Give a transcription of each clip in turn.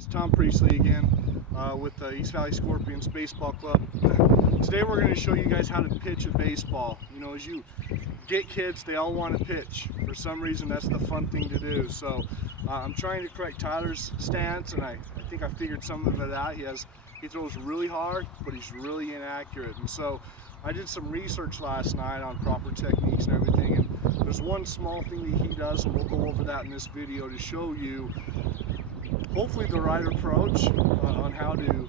It's Tom Priestley again with the East Valley Scorpions Baseball Club. Today we're going to show you guys how to pitch a baseball. You know, as you get kids, they all want to pitch. For some reason, that's the fun thing to do. So I'm trying to correct Tyler's stance, and I think I figured some of it out. He throws really hard, but he's really inaccurate. And so I did some research last night on proper techniques and everything, and there's one small thing that he does, and we'll go over that in this video to show you hopefully the right approach on how to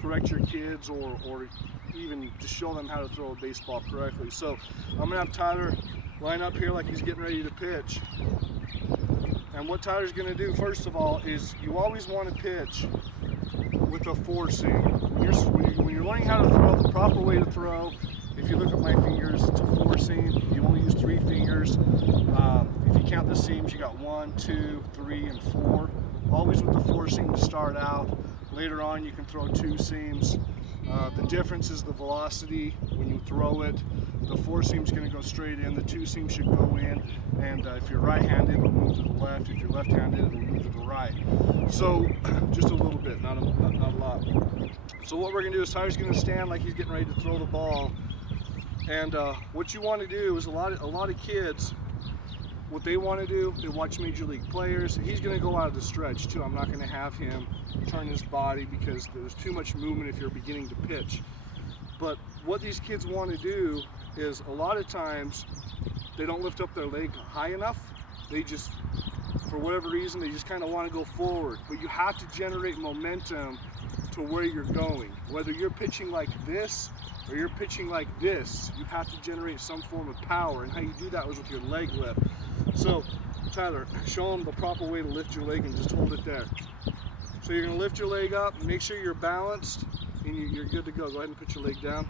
correct your kids or even just show them how to throw a baseball correctly. So I'm gonna have Tyler line up here like he's getting ready to pitch. And what Tyler's gonna do first of all is you always want to pitch with a four seam. When you're learning how to throw, the proper way to throw, if you look at my fingers, it's a four seam. You only use 3 fingers. If you count the seams, you got 1, 2, 3, and 4. Always with the 4 seam to start out. Later on, you can throw 2 seams. The difference is the velocity when you throw it. The 4 seam is going to go straight in. The 2 seam should go in. And if you're right-handed, it'll move to the left. If you're left-handed, it'll move to the right. So just a little bit, not a lot. So what we're going to do is Tyler's going to stand like he's getting ready to throw the ball. And what you want to do is a lot of kids, what they want to do, they watch Major League players. He's going to go out of the stretch too. I'm not going to have him turn his body because there's too much movement if you're beginning to pitch. But what these kids want to do is a lot of times they don't lift up their leg high enough. They just, for whatever reason, they just kind of want to go forward. But you have to generate momentum to where you're going. Whether you're pitching like this or you're pitching like this, you have to generate some form of power. And how you do that is with your leg lift. So, Tyler, show them the proper way to lift your leg and just hold it there. So you're going to lift your leg up, make sure you're balanced, and you're good to go. Go ahead and put your leg down.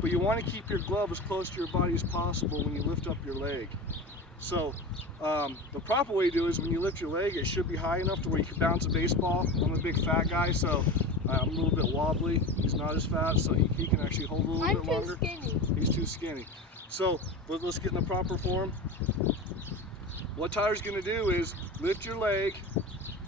But you want to keep your glove as close to your body as possible when you lift up your leg. So the proper way to do is when you lift your leg, it should be high enough to where you can bounce a baseball. I'm a big fat guy, so I'm a little bit wobbly. He's not as fat, so he can actually hold a little bit longer. I'm too skinny. He's too skinny. So let's get in the proper form. What Tyler's going to do is lift your leg,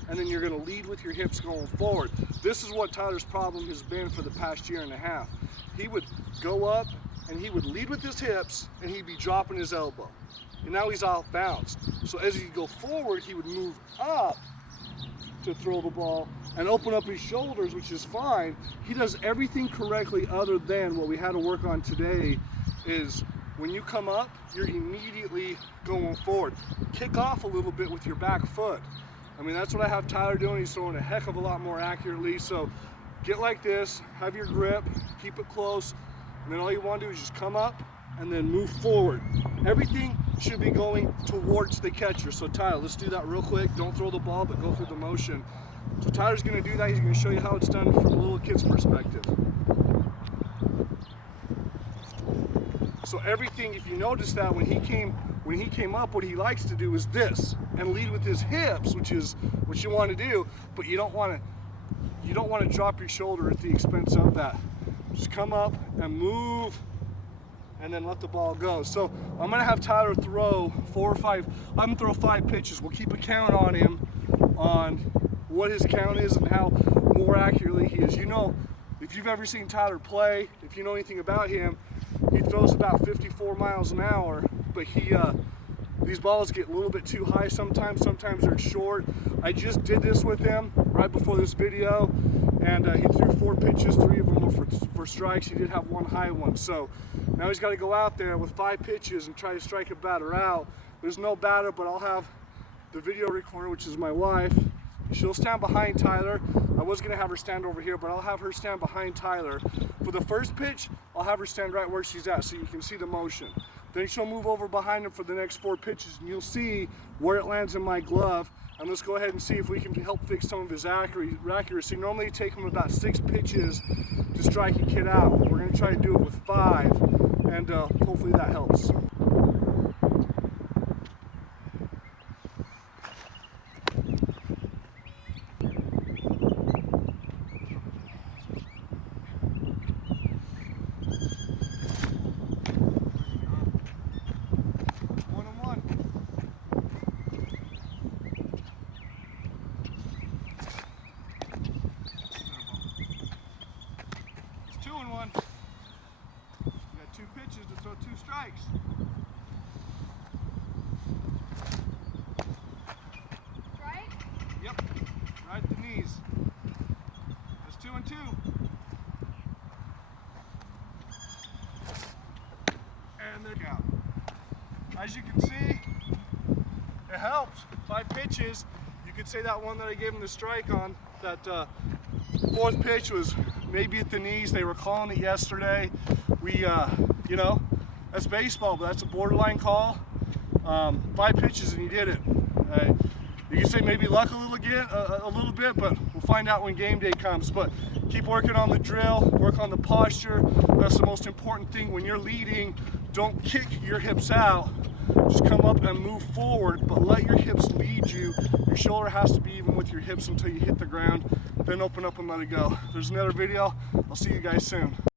and then you're going to lead with your hips going forward. This is what Tyler's problem has been for the past year and a half. He would go up, and he would lead with his hips, and he'd be dropping his elbow. And now he's off balance. So as he go forward, he would move up to throw the ball and open up his shoulders, which is fine. He does everything correctly other than what we had to work on today is when you come up, you're immediately going forward. Kick off a little bit with your back foot. I mean, that's what I have Tyler doing. He's throwing a heck of a lot more accurately. So get like this, have your grip, keep it close, and then all you want to do is just come up and then move forward. Everything should be going towards the catcher. So Tyler, let's do that real quick. Don't throw the ball, but go through the motion. So Tyler's going to do that. He's going to show you how it's done from a little kid's perspective. So everything, if you notice that when he came up, what he likes to do is this, and lead with his hips, which is what you want to do, but you don't want to drop your shoulder at the expense of that. Just come up and move, and then let the ball go. So I'm gonna have Tyler throw 4 or 5. I'm gonna throw 5 pitches. We'll keep a count on him on what his count is and how more accurately he is. You know, if you've ever seen Tyler play, if you know anything about him, he throws about 54 miles an hour, but these balls get a little bit too high sometimes they're short. I just did this with him right before this video, and he threw 4 pitches, 3 of them were for strikes. He did have 1 high one, so now he's got to go out there with 5 pitches and try to strike a batter out. There's no batter, but I'll have the video recorder, which is my wife. She'll stand behind Tyler. I was going to have her stand over here, but I'll have her stand behind Tyler. For the first pitch, I'll have her stand right where she's at so you can see the motion. Then she'll move over behind him for the next 4 pitches, and you'll see where it lands in my glove. And let's go ahead and see if we can help fix some of his accuracy. Normally it takes him about 6 pitches to strike a kid out. We're going to try to do it with 5, and hopefully that helps. as you can see, it helped. 5 pitches. You could say that one that I gave him the strike on, that 4th pitch was maybe at the knees. They were calling it yesterday. We, you know, that's baseball, but that's a borderline call. 5 pitches and he did it. You can say maybe luck a little bit, but we'll find out when game day comes. But keep working on the drill, work on the posture. That's the most important thing. When you're leading, don't kick your hips out. Just come up and move forward, but let your hips lead you. Your shoulder has to be even with your hips until you hit the ground. Then open up and let it go. There's another video. I'll see you guys soon.